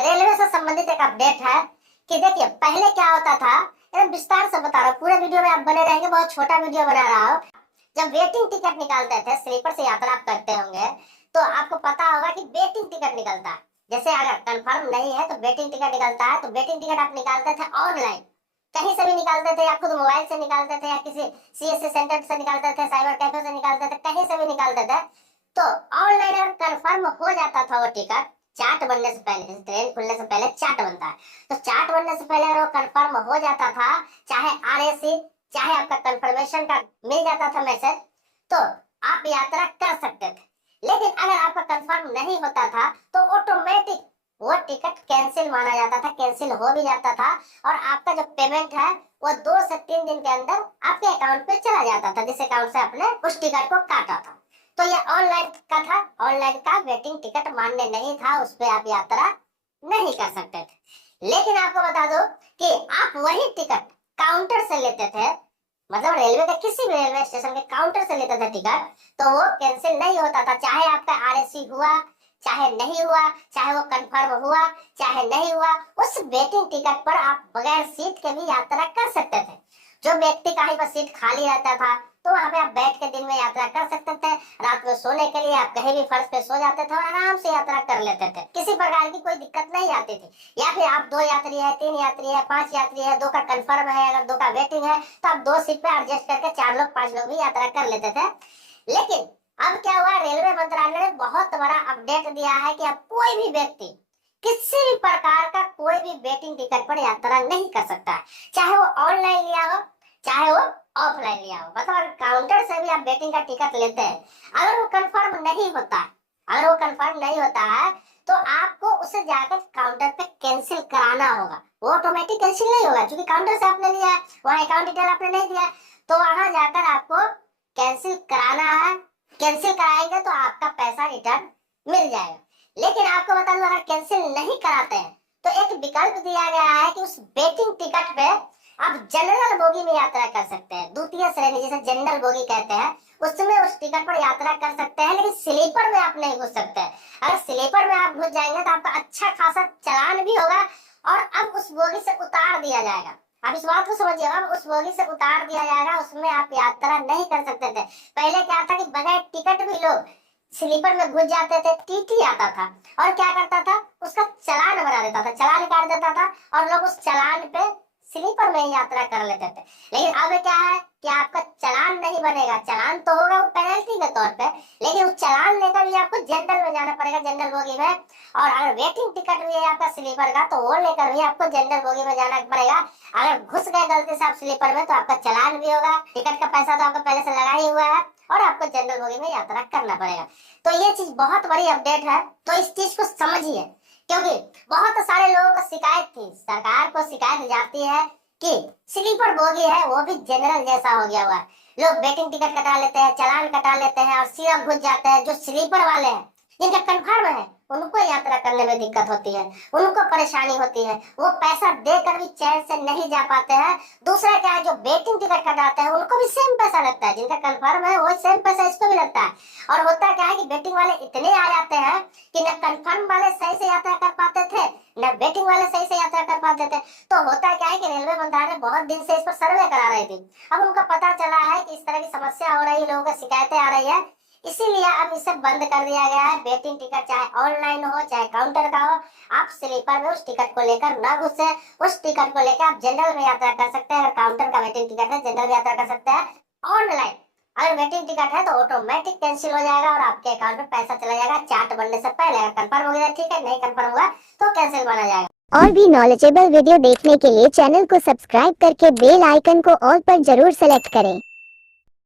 Railway से संबंधित एक अपडेट है कि देखिए पहले क्या होता था, एकदम विस्तार से बता रहा हूँ, पूरे वीडियो में आप बने रहेंगे, बहुत छोटा वीडियो बना रहा हूँ। जब वेटिंग टिकट निकालते थे, स्लीपर से यात्रा आप करते होंगे तो आपको पता होगा कि वेटिंग टिकट निकलता है। जैसे अगर कंफर्म नहीं है तो वेटिंग टिकट निकलता है, तो वेटिंग टिकट आप निकालते थे ऑनलाइन, कहीं से भी निकालते थे, या खुद मोबाइल से निकालते थे, या किसी सीएससी सेंटर से निकालते थे, साइबर कैफे से निकालते थे, कहीं से भी निकालते थे। तो ऑनलाइन अगर कंफर्म हो जाता था वो टिकट, चार्ट बनने से पहले, ट्रेन खुलने से पहले चार्ट बनता है, तो चार्ट बनने से पहले अगर वो कंफर्म हो जाता था, चाहे आरएसी चाहे आपका कंफर्मेशन का मिल जाता था मैसेज, तो आप यात्रा कर सकते थे। लेकिन अगर आपका कंफर्म नहीं होता था तो ऑटोमेटिक वो टिकट कैंसिल माना जाता था, कैंसिल हो भी जाता था, और आपका जो पेमेंट है वो 2 से 3 दिन के अंदर आपके अकाउंट पे चला जाता था, जिस अकाउंट से आपने उस टिकट को काटा था। तो ये ऑनलाइन का था, ऑनलाइन का वेटिंग टिकट मान्य नहीं था, उस पर आप यात्रा नहीं कर सकते थे। लेकिन आपको बता दो कि आप वही टिकट काउंटर से लेते थे, मतलब रेलवे के किसी भी रेलवे स्टेशन के काउंटर से लेते थे टिकट, तो वो कैंसिल नहीं होता था, चाहे आपका आरएसी हुआ चाहे नहीं हुआ, चाहे वो कंफर्म हुआ चाहे नहीं हुआ, उस वेटिंग टिकट पर आप बगैर सीट के भी यात्रा कर सकते थे। जो व्यक्ति कहीं पर सीट खाली रहता था तो वहां पे आप बैठ के दिन में यात्रा कर सकते थे, रात में सोने के लिए आप कहीं भी फर्श पे सो जाते थे और आराम से यात्रा कर लेते थे, किसी प्रकार की कोई दिक्कत नहीं आती थी। या फिर आप 2 यात्री है, 3 यात्री है, 5 यात्री है, 2 का कंफर्म है, अगर 2 का वेटिंग है तो आप 2 सीट पे एडजस्ट करके 4 लोग 5 लोग भी यात्रा कर लेते थे। लेकिन अब क्या हुआ, रेलवे मंत्रालय ने बहुत बड़ा अपडेट दिया है कि अब कोई भी व्यक्ति किसी भी प्रकार का कोई भी वेटिंग टिकट पर यात्रा नहीं कर सकता है, चाहे वो ऑनलाइन लिया हो चाहे वो ऑफलाइन लिया हो। मतलब काउंटर से भी आप वेटिंग का टिकट लेते हैं, अगर वो कंफर्म नहीं होता है, अगर वो कंफर्म नहीं होता है तो आपको उसे जाकर काउंटर पे कैंसिल कराना होगा। वो ऑटोमेटिक कैंसिल नहीं होगा, क्योंकि काउंटर से आपने लिया है, वहाँ अकाउंट डिटेल आपने नहीं दिया, तो वहां जाकर आपको कैंसिल कराना है। कैंसिल कराएंगे तो आपका पैसा रिटर्न मिल जाएगा। लेकिन आपको बता दूं, अगर कैंसिल नहीं कराते हैं तो एक विकल्प दिया गया है कि उस वेटिंग टिकट पे आप जनरल बोगी में यात्रा कर सकते हैं, द्वितीय श्रेणी जिसे जनरल बोगी कहते हैं, उसमें उस टिकट पर यात्रा कर सकते हैं। लेकिन स्लीपर में आप नहीं घुस सकते। अगर स्लीपर में आप घुस जाएंगे तो आपका अच्छा खासा चालान भी होगा, और अब उस बोगी से उतार दिया जाएगा। आप इस बात को समझिए, अब उस बोगी से उतार दिया जाएगा, उसमें आप यात्रा नहीं कर सकते थे। पहले क्या था कि बगैर टिकट भी लोग स्लीपर में घुस जाते थे, टीटी आता था और क्या करता था, उसका चालान बना देता था, चालान काट देता था, और लोग उस चालान पे स्लीपर में यात्रा कर लेते थे। लेकिन अब क्या है कि आपका चालान नहीं बनेगा, चालान तो होगा वो पेनल्टी के तौर पे, लेकिन उस चालान लेकर भी आपको जनरल में जाना पड़ेगा, जनरल बोगी में। और अगर वेटिंग टिकट भी है आपका स्लीपर का तो वो लेकर भी आपको जनरल बोगी में जाना पड़ेगा। अगर घुस गए गलती से आप स्लीपर में तो आपका चालान भी होगा, टिकट का पैसा तो आपको पहले से लगा ही हुआ है, और आपको जनरल बोगी में यात्रा करना पड़ेगा। तो ये चीज बहुत बड़ी अपडेट है, तो इस चीज को समझिए, क्योंकि बहुत सारे लोगों को शिकायत थी, सरकार को शिकायत जाती है कि स्लीपर बोगी है वो भी जनरल जैसा हो गया हुआ है, लोग वेटिंग टिकट कटा लेते हैं, चालान कटा लेते हैं और सीधा घुस जाते हैं। जो स्लीपर वाले हैं जिनका कंफर्म है उनको यात्रा करने में दिक्कत होती है, उनको परेशानी होती है, वो पैसा देकर भी चैन से नहीं जा पाते हैं। दूसरा क्या है, जो वेटिंग टिकट कटाते हैं उनको भी सेम पैसा लगता है, जिनका कंफर्म है वही सेम पैसा इसको भी लगता है। और होता क्या है कि वेटिंग वाले इतने आ जाते हैं कि न कंफर्म वाले सही से यात्रा कर पाते थे, न वेटिंग वाले सही से यात्रा कर पाते थे। तो होता क्या है कि रेलवे मंत्रालय बहुत दिन से इस पर सर्वे करा रही थी, अब उनको पता चला है कि इस तरह की समस्या हो रही है, लोगों को शिकायतें आ रही है, इसीलिए अब इसे बंद कर दिया गया है। वेटिंग टिकट चाहे ऑनलाइन हो चाहे काउंटर का हो, आप स्लीपर में उस टिकट को लेकर न घुसे, उस टिकट को लेकर आप जनरल में यात्रा कर सकते हैं। अगर काउंटर का वेटिंग टिकट है जनरल में यात्रा कर सकते हैं। ऑनलाइन अगर वेटिंग टिकट है तो ऑटोमेटिक कैंसिल हो जाएगा और आपके अकाउंट में पैसा चला जाएगा चार्ट बनने से पहले। अगर कंफर्म हो गया ठीक है, नहीं कंफर्म हुआ तो कैंसिल माना जाएगा। और भी नॉलेजेबल वीडियो देखने के लिए चैनल को सब्सक्राइब करके बेल आइकन को ऑल पर जरूर सेलेक्ट करें।